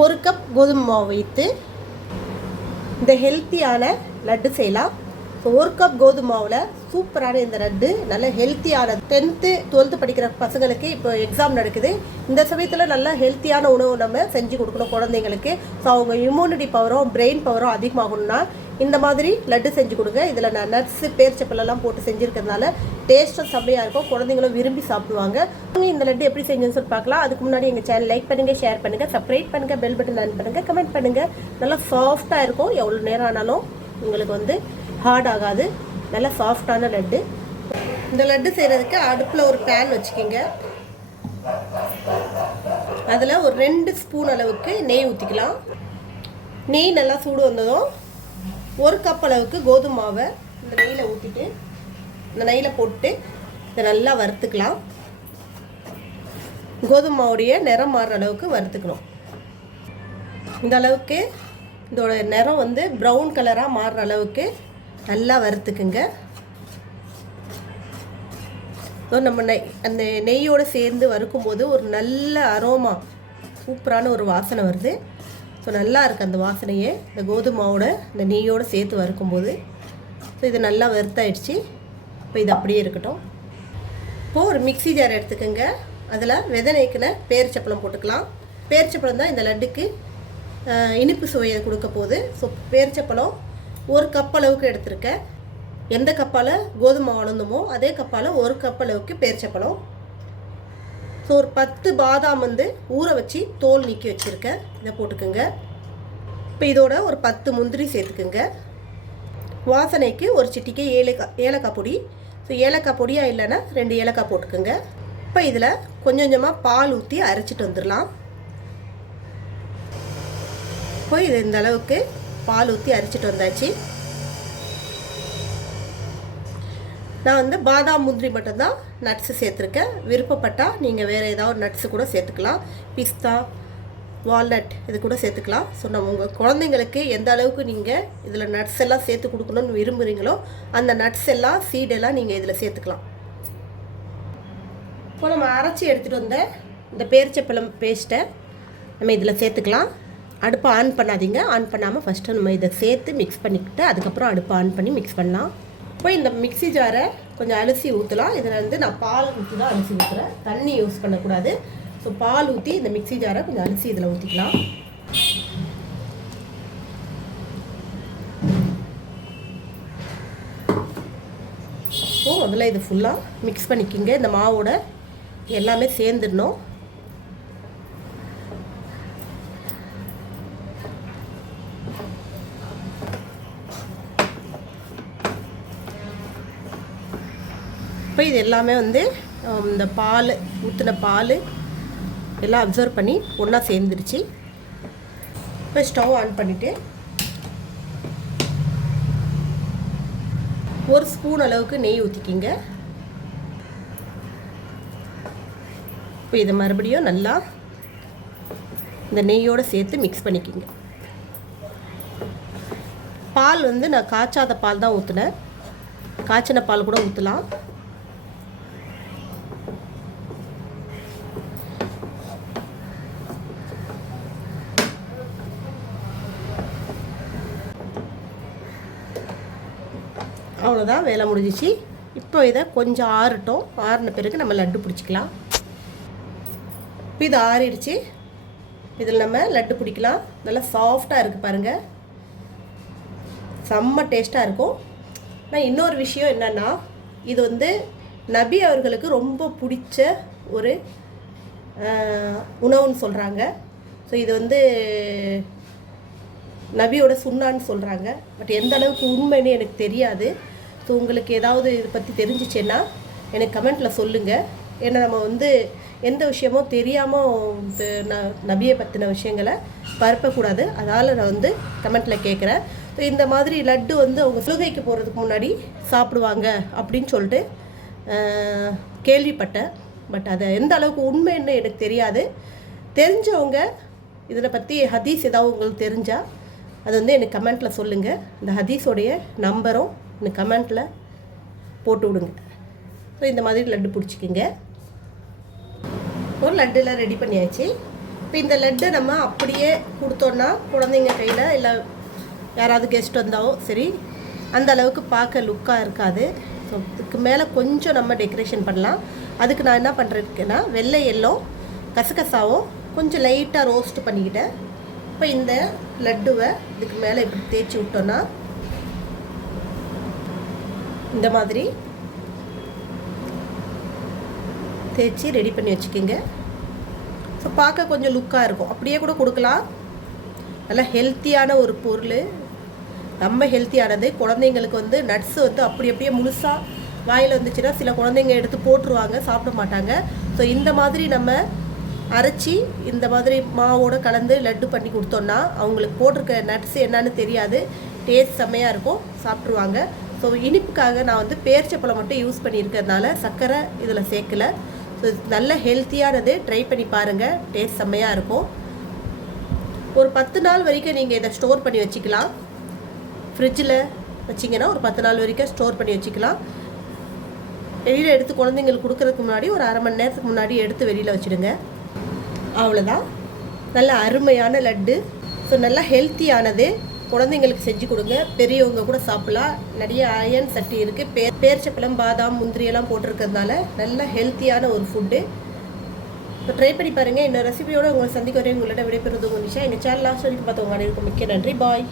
1 cup கோதுமை மாவு வைத்து இந்த ஹெல்த்தியான லட்டு செய்யலாம். ஸோ 1 கப் கோதுமை மாவில் சூப்பரான இந்த லட்டு நல்ல ஹெல்த்தியான 10th 12th படிக்கிற பசங்களுக்கு இப்போ எக்ஸாம் நடக்குது. இந்த சமயத்தில் நல்ல ஹெல்த்தியான உணவு நம்ம செஞ்சு கொடுக்கணும் குழந்தைங்களுக்கு. ஸோ அவங்க இம்யூனிட்டி பவரும் பிரெயின் பவரும் அதிகமாகணும்னா இந்த மாதிரி லட்டு செஞ்சு கொடுங்க. இதில் நான் நட்ஸு பேரிச்சப்பழம்லாம் போட்டு செஞ்சுருக்கிறதுனால டேஸ்ட்டும் செம்மையாக இருக்கும், குழந்தைங்களும் விரும்பி சாப்பிடுவாங்க. இந்த லட்டு எப்படி செஞ்சுன்னு சொல்லி பார்க்கலாம். அதுக்கு முன்னாடி எங்கள் சேனல் லைக் பண்ணுங்கள், ஷேர் பண்ணுங்கள், சப்ஸ்கிரைப் பண்ணுங்கள், பெல் பட்டன் ஆன் பண்ணுங்கள், கமெண்ட் பண்ணுங்கள். நல்லா சாஃப்டாக இருக்கும், எவ்வளோ நேரம் ஆனாலும் உங்களுக்கு ஹார்ட் ஆகாது. நல்லா சாஃப்டான லட்டு. இந்த லட்டு செய்கிறதுக்கு அடுப்பில் ஒரு பேன் வச்சுக்கிங்க. அதில் ஒரு 2 ஸ்பூன் அளவுக்கு நெய் ஊற்றிக்கலாம். நெய் நல்லா சூடு வந்ததும் 1 கப் அளவுக்கு கோதுமை மாவை இந்த நெய்யில் ஊற்றிட்டு இந்த நெய்யில் போட்டு இதை நல்லா வறுத்துக்கலாம். கோதுமை மாவுடைய நிறம் மாறுற அளவுக்கு வறுத்துக்கணும். இந்த அளவுக்கு இதோட நிறம் ப்ரௌன் கலராக மாறுற அளவுக்கு நல்லா வறுத்துக்குங்க. நம்ம அந்த நெய்யோடு சேர்ந்து வறுக்கும்போது ஒரு நல்ல அரோமா, சூப்பரான ஒரு வாசனை வருது. ஸோ நல்லா இருக்குது அந்த வாசனையே இந்த கோதுமாவோட இந்த நெய்யோடு சேர்த்து வறுக்கும்போது. ஸோ இது நல்லா வறுத்தாயிடுச்சு. இப்போ இது அப்படியே இருக்கட்டும். இப்போது ஒரு மிக்ஸி ஜார் எடுத்துக்கோங்க. அதில் விதை நீக்கின பேரிச்சப்பழம் போட்டுக்கலாம். பேரிச்சப்பழம் தான் இந்த லட்டுக்கு இனிப்பு சுவையை கொடுக்க போகுது. ஸோ பேரிச்சப்பழம் 1 கப் அளவுக்கு எடுத்திருக்கேன். எந்த கப்பால் கோதுமை அளந்தமோ அதே கப்பால் 1 கப் அளவுக்கு பேரிச்சப்பழம். ஸோ ஒரு 10 பாதாம் ஊற வச்சு தோல் நீக்கி வச்சுருக்கேன், இதை போட்டுக்கோங்க. இப்போ இதோட ஒரு 10 முந்திரி சேர்த்துக்குங்க. வாசனைக்கு ஒரு சிட்டிக்கை ஏலக்காய் பொடி. ஸோ ஏலக்காய் பொடியாக இல்லைன்னா 2 ஏலக்காய் போட்டுக்கோங்க. இப்போ இதில் கொஞ்சம் கொஞ்சமாக பால் ஊற்றி அரைச்சிட்டு வந்துடலாம். இப்போ இது இந்த அளவுக்கு பால் ஊற்றி அரைச்சிட்டு வந்தாச்சு. நான் பாதாம் முந்திரி மட்டும்தான் நட்ஸு சேர்த்துருக்கேன். விருப்பப்பட்டால் நீங்கள் வேறு ஏதாவது நட்ஸு கூட சேர்த்துக்கலாம். பிஸ்தா, வால்நட் இது கூட சேர்த்துக்கலாம். ஸோ நம்ம உங்கள் குழந்தைங்களுக்கு எந்த அளவுக்கு நீங்கள் இதில் நட்ஸ் எல்லாம் சேர்த்து கொடுக்கணும்னு விரும்புகிறீங்களோ அந்த நட்ஸ் எல்லாம் சீடெல்லாம் நீங்கள் இதில் சேர்த்துக்கலாம். இப்போ நம்ம அரைச்சி எடுத்துகிட்டு வந்த இந்த பேரிச்சப்பழம் பேஸ்ட்டை நம்ம இதில் சேர்த்துக்கலாம். அடுப்பை ஆன் பண்ணாதீங்க. ஆன் பண்ணாமல் ஃபஸ்ட்டு நம்ம இதை சேர்த்து மிக்ஸ் பண்ணிக்கிட்டு அதுக்கப்புறம் அடுப்பை ஆன் பண்ணி மிக்ஸ் பண்ணலாம். இப்போ இந்த மிக்ஸி ஜாரை கொஞ்சம் அரிசி ஊற்றலாம். இதில் நான் பால் ஊற்றி தான் அரிசி ஊற்றுறேன், தண்ணி யூஸ் பண்ணக்கூடாது. ஸோ பால் ஊற்றி இந்த மிக்ஸி ஜாரை கொஞ்சம் அரிசி இதில் ஊற்றிக்கலாம். ஸோ அதில் இது ஃபுல்லாக மிக்ஸ் பண்ணிக்கிங்க. இந்த மாவோட எல்லாமே சேர்ந்துடணும். இப்போ இது எல்லாமே இந்த பால் ஊற்றின பால் எல்லாம் அப்சர்வ் பண்ணி ஒன்றா சேர்ந்துருச்சு. இப்போ ஸ்டவ் ஆன் பண்ணிவிட்டு 1 ஸ்பூன் அளவுக்கு நெய் ஊற்றிக்கிங்க. இப்போ இதை மறுபடியும் நல்லா இந்த நெய்யோடு சேர்த்து மிக்ஸ் பண்ணிக்கிங்க. பால் நான் காய்ச்சாத பால் தான் ஊற்றினேன், காய்ச்சின பால் கூட ஊற்றலாம். அவ்வளோதான், வேலை முடிஞ்சிச்சு. இப்போ இதை கொஞ்சம் ஆறட்டும். ஆறின பிறகு நம்ம லட்டு பிடிச்சிக்கலாம். இப்போ இது ஆறிடுச்சு. இதில் நம்ம லட்டு பிடிக்கலாம். நல்லா சாஃப்டாக இருக்குது பாருங்கள், செம்ம டேஸ்ட்டாக இருக்கும். ஆனால் இன்னொரு விஷயம் என்னென்னா, இது நபி அவர்களுக்கு ரொம்ப பிடிச்ச ஒரு உணவுன்னு சொல்கிறாங்க. ஸோ இது நபியோட சுன்னான்னு சொல்கிறாங்க. பட் எந்த அளவுக்கு உண்மைன்னு எனக்கு தெரியாது. ஸோ உங்களுக்கு ஏதாவது இதை பற்றி தெரிஞ்சிச்சேன்னா எனக்கு கமெண்ட்டில் சொல்லுங்கள். ஏன்னா நம்ம எந்த விஷயமும் தெரியாமல் நபியை பற்றின விஷயங்களை பரப்பக்கூடாது. அதனால் நான் கமெண்ட்டில் கேட்குறேன். ஸோ இந்த மாதிரி லட்டு அவங்க சுலுகைக்கு போகிறதுக்கு முன்னாடி சாப்பிடுவாங்க அப்படின்னு சொல்லிட்டு கேள்விப்பட்டேன். பட் அதை எந்த அளவுக்கு உண்மைன்னு எனக்கு தெரியாது. தெரிஞ்சவங்க இதில் பற்றி ஹதீஸ் ஏதாவது உங்களுக்கு தெரிஞ்சால் அது எனக்கு கமெண்ட்டில் சொல்லுங்கள். இந்த ஹதீஸோடைய நம்பரும் எனக்கு கமெண்ட்டில் போட்டு விடுங்க. ஸோ இந்த மாதிரி லட்டு பிடிச்சிக்கிங்க. ஒரு லட்டுலாம் ரெடி பண்ணியாச்சு. இப்போ இந்த லட்டை நம்ம அப்படியே கொடுத்தோன்னா குழந்தைங்க கையில் இல்லை யாராவது கெஸ்ட் வந்தாலும் சரி அந்த அளவுக்கு பார்க்க லுக்காக இருக்காது. ஸோ இதுக்கு மேலே கொஞ்சம் நம்ம டெக்கரேஷன் பண்ணலாம். அதுக்கு நான் என்ன பண்ணுறேன்னா வெள்ளை எல்லோ கசகசாவும் கொஞ்சம் லைட்டாக ரோஸ்ட் பண்ணிக்கிட்டேன். இப்போ இந்த லட்டுவை இதுக்கு மேலே இப்படி தேய்ச்சி விட்டோன்னா இந்த மாதிரி தேய்ச்சி ரெடி பண்ணி வச்சுக்கோங்க. ஸோ பார்க்க கொஞ்சம் லுக்காக இருக்கும். அப்படியே கூட கொடுக்கலாம். நல்லா ஹெல்த்தியான ஒரு பொருள், ரொம்ப ஹெல்த்தியானது. குழந்தைங்களுக்கு வந்து நட்ஸு வந்து அப்படியே முழுசாக வாயில் வந்துச்சுன்னா சில குழந்தைங்க எடுத்து போட்டுருவாங்க, சாப்பிட மாட்டாங்க. ஸோ இந்த மாதிரி நம்ம அரைச்சி இந்த மாதிரி மாவோடு கலந்து லட்டு பண்ணி கொடுத்தோன்னா அவங்களுக்கு போட்டிருக்க நட்ஸ் என்னன்னு தெரியாது, டேஸ்ட் செம்மையாக இருக்கும், சாப்பிட்ருவாங்க. ஸோ இனிப்புக்காக நான் வந்து பேரிச்சப்பழம் மட்டும் யூஸ் பண்ணியிருக்கிறதுனால சர்க்கரை இதில் சேர்க்கலை. ஸோ நல்ல ஹெல்த்தியானது, ட்ரை பண்ணி பாருங்கள், டேஸ்ட் செம்மையாக இருக்கும். ஒரு 10 நாள் வரைக்கும் நீங்கள் இதை ஸ்டோர் பண்ணி வச்சுக்கலாம். ஃப்ரிட்ஜில் வச்சிங்கன்னா ஒரு 10 நாள் வரைக்கும் ஸ்டோர் பண்ணி வச்சுக்கலாம். வெளியில் எடுத்து குழந்தைங்களுக்கு கொடுக்குறதுக்கு முன்னாடி ஒரு அரை மணி நேரத்துக்கு முன்னாடி எடுத்து வெளியில் வச்சுடுங்க. அவ்வளோதான், நல்ல அருமையான லட்டு. ஸோ நல்லா ஹெல்த்தியானது, குழந்தைங்களுக்கு செஞ்சு கொடுங்க, பெரியவங்க கூட சாப்பிட்லாம். நிறைய அயன் சக்தி இருக்குது. பேரிச்சப்பழம், பாதாம், முந்திரியெல்லாம் போட்டிருக்கிறதுனால நல்ல ஹெல்த்தியான ஒரு ஃபுட்டு. இப்போ ட்ரை பண்ணி பாருங்கள். இன்னொரு ரெசிபியோடு உங்களை சந்திக்க வரேன். உங்களோட விடைபெறுவது உங்கள் நிஷா. எங்கள் சேனல் லாஸ்ட் வரைக்கும் பார்த்தவங்க அனைவருக்கும் மிக்க நன்றி. பாய்.